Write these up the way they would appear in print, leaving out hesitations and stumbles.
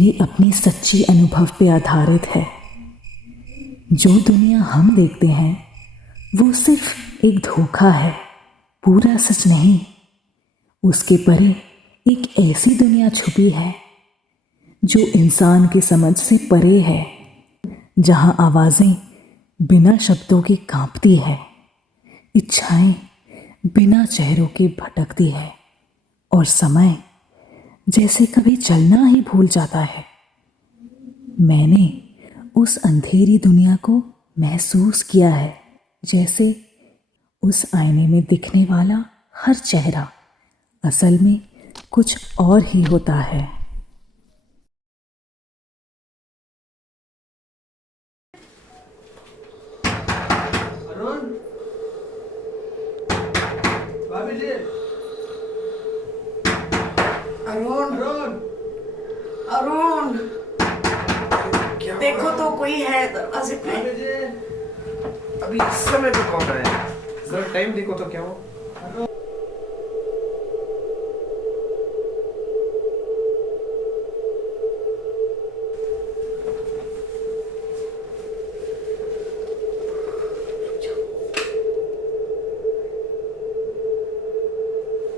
मेरे अपने सच्चे अनुभव पे आधारित है। जो दुनिया हम देखते हैं वो सिर्फ एक धोखा है, पूरा सच नहीं। उसके परे एक ऐसी दुनिया छुपी है जो इंसान की समझ से परे है, जहां आवाजें बिना शब्दों के कांपती है, इच्छाएं बिना चेहरों के भटकती है, और समय जैसे कभी चलना ही भूल जाता है। मैंने उस अंधेरी दुनिया को महसूस किया है, जैसे उस आईने में दिखने वाला हर चेहरा असल में कुछ और ही होता है। अरुण, भाभी जी, अरुण अरुण, अरुण क्या देखो तो कोई है दरवाजे पे। भाभी जी, अभी इस समय तो कौन है? जरा टाइम देखो तो क्या हो?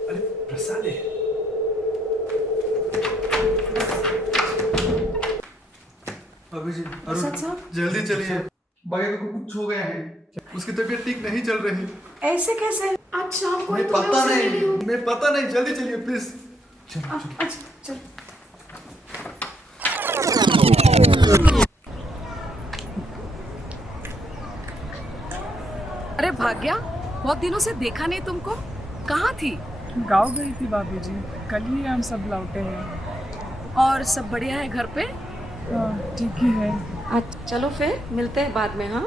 अरे प्रसाद है। अभी जी प्रसाद साहब? जल्दी चलिए, भाई को कुछ हो गया है, उसकी तबीयत ठीक नहीं चल रही। ऐसे कैसे? आज शाम को ही मैं तो मैं पता उससे मिली हूँ। नहीं, मैं पता नहीं, जल्दी चलिए प्लीज। अच्छा चल। अरे भाग्या, बहुत दिनों से देखा नहीं तुमको। कहाँ थी? गाँव गई थी भाभी जी, कल ही हम सब लौटे हैं। और सब बढ़िया है घर पे? हाँ, ठीक ही है। अच्छा चलो फिर मिलते हैं बाद में। हाँ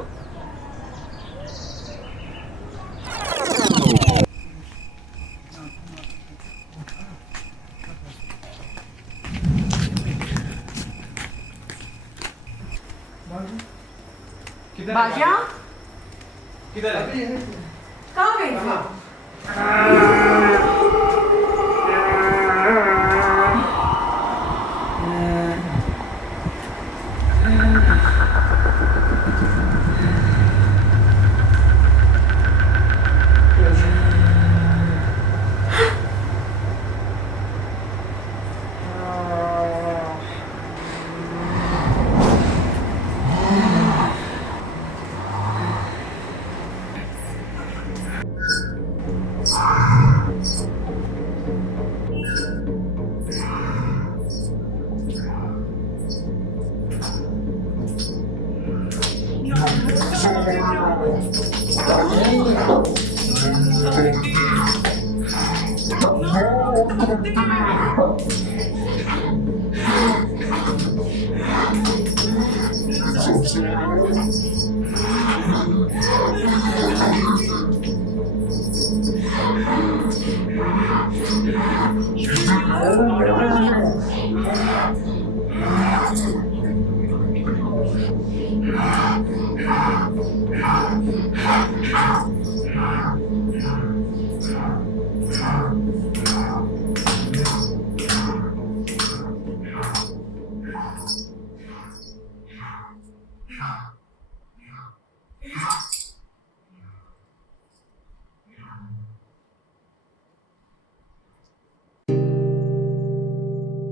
किधर है? भाग्या किधर है? कहाँ गई थी?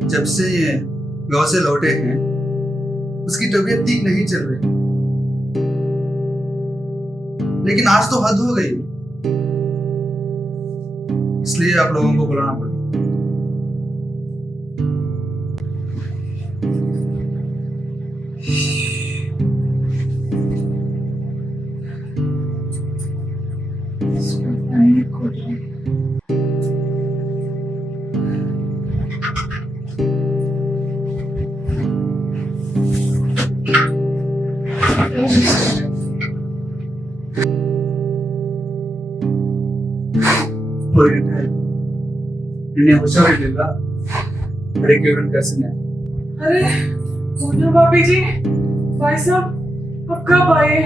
जब से ये गांव से लौटे हैं, उसकी तबीयत ठीक नहीं चल रही, लेकिन आज तो हद हो गई, इसलिए आप लोगों को बुलाना पड़ा। ನಿನ್ನೆ ಹುಷಾರಿರ್ಲಿಲ್ಲ, ಬೆಳಿಗ್ಗೆ ಇವನ್ ಕರ್ಸಿದ್ದೆ। अरे पूनम भाभी जी, भाई साहब अब कब आए?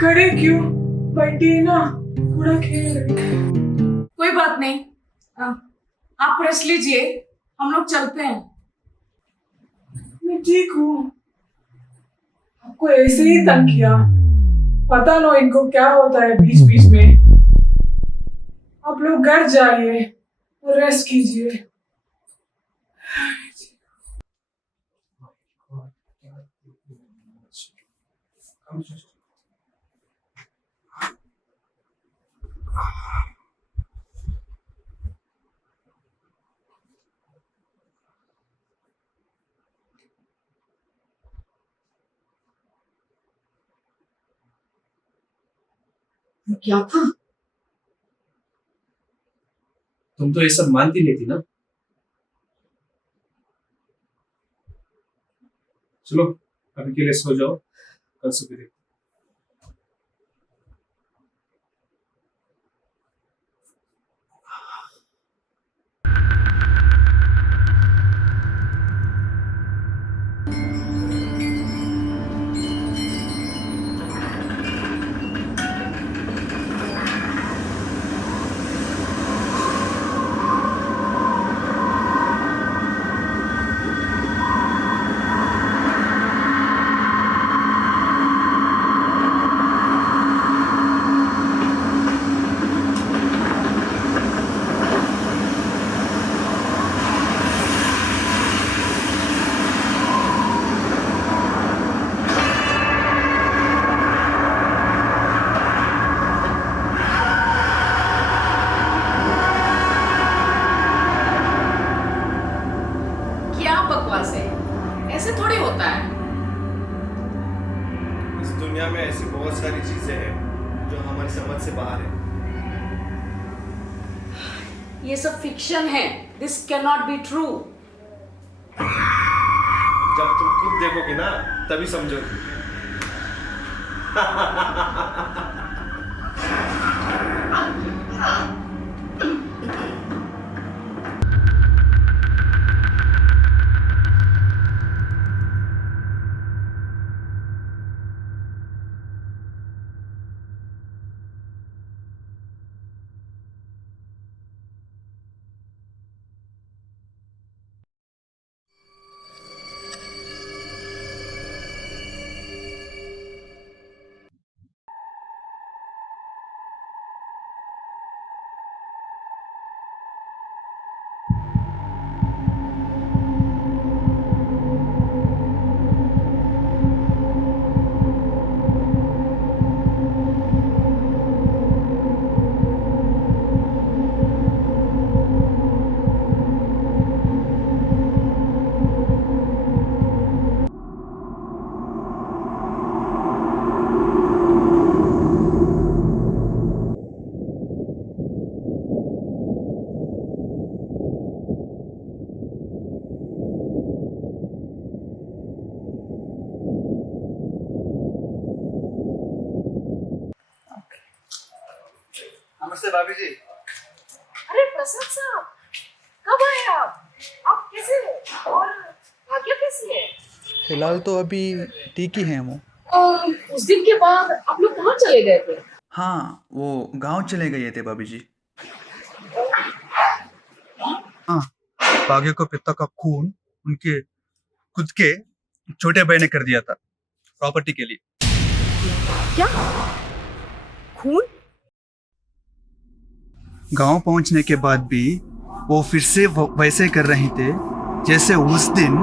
खड़े क्यों? बैठिए ना, थोड़ा खेल रहे। कोई बात नहीं, आप रेस्ट लीजिए, हम लोग चलते हैं। मैं ठीक हूँ। आपको ऐसे ही तंग किया, पता ना इनको क्या होता है बीच बीच में। आप लोग घर जाइए और रेस्ट कीजिए। क्या था? तुम तो ये सब मानती नहीं थी ना। चलो अभी के लिए सो जाओ, कल सुबह देखते हैं। क्या बकवास है, ऐसे थोड़ी होता है। इस दुनिया में ऐसी बहुत सारी चीजें हैं जो हमारी समझ से बाहर है। ये सब फिक्शन है, this can not be true. जब तुम खुद देखोगे ना तभी समझोगे। नमस्ते भाभी जी। अरे प्रसाद साहब, कब आए आप? आप कैसे हैं? और भाग्य कैसी है? फिलहाल तो अभी ठीक ही हैं वो। उस दिन के बाद आप लोग कहाँ चले गए थे? हाँ, वो गांव चले गए थे भाभी जी। हाँ, भाग्य को पिता का खून उनके खुद के छोटे भाई ने कर दिया था प्रॉपर्टी के लिए। क्या? खून? गांव पहुंचने के बाद भी वो फिर से वैसे कर रहे थे जैसे उस दिन।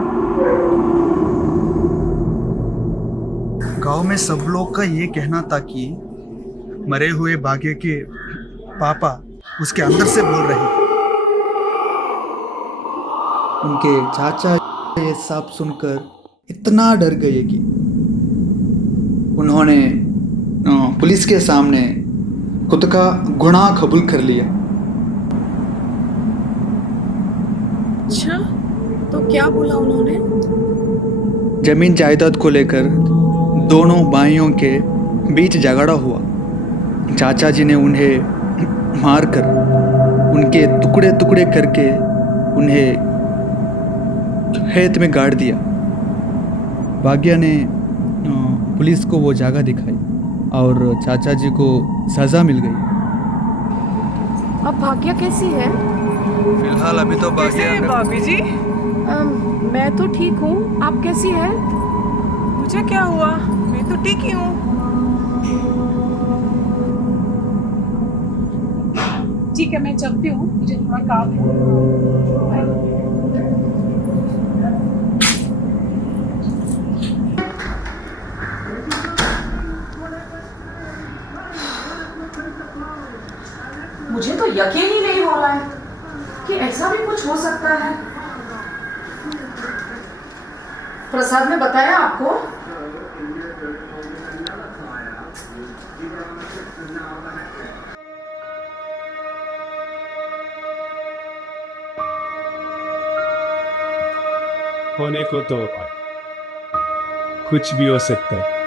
गांव में सब लोग का ये कहना था कि मरे हुए भाग्य के पापा उसके अंदर से बोल रहे थे। उनके चाचा ये सब सुनकर इतना डर गए कि उन्होंने पुलिस के सामने खुद का गुनाह कबूल कर लिया। अच्छा, तो क्या बोला उन्होंने? जमीन जायदाद को लेकर दोनों भाइयों के बीच झगड़ा हुआ। चाचा जी ने उन्हें मारकर उनके टुकड़े टुकड़े करके उन्हें खेत में गाड़ दिया। भाग्य ने पुलिस को वो जगह दिखाई और चाचा जी को सज़ा मिल गई। अब भाग्य कैसी है? फिलहाल अभी तो कैसे हैं भाभी जी? मैं तो ठीक हूँ, आप कैसी हैं? मुझे क्या हुआ, मैं तो ठीक ही हूँ। ठीक है, मैं चलती हूँ, मुझे थोड़ा काम है। मुझे तो यकीन ही नहीं हो रहा है कि ऐसा भी कुछ हो सकता है। प्रसाद ने बताया आपको? होने को तो कुछ भी हो सकता है।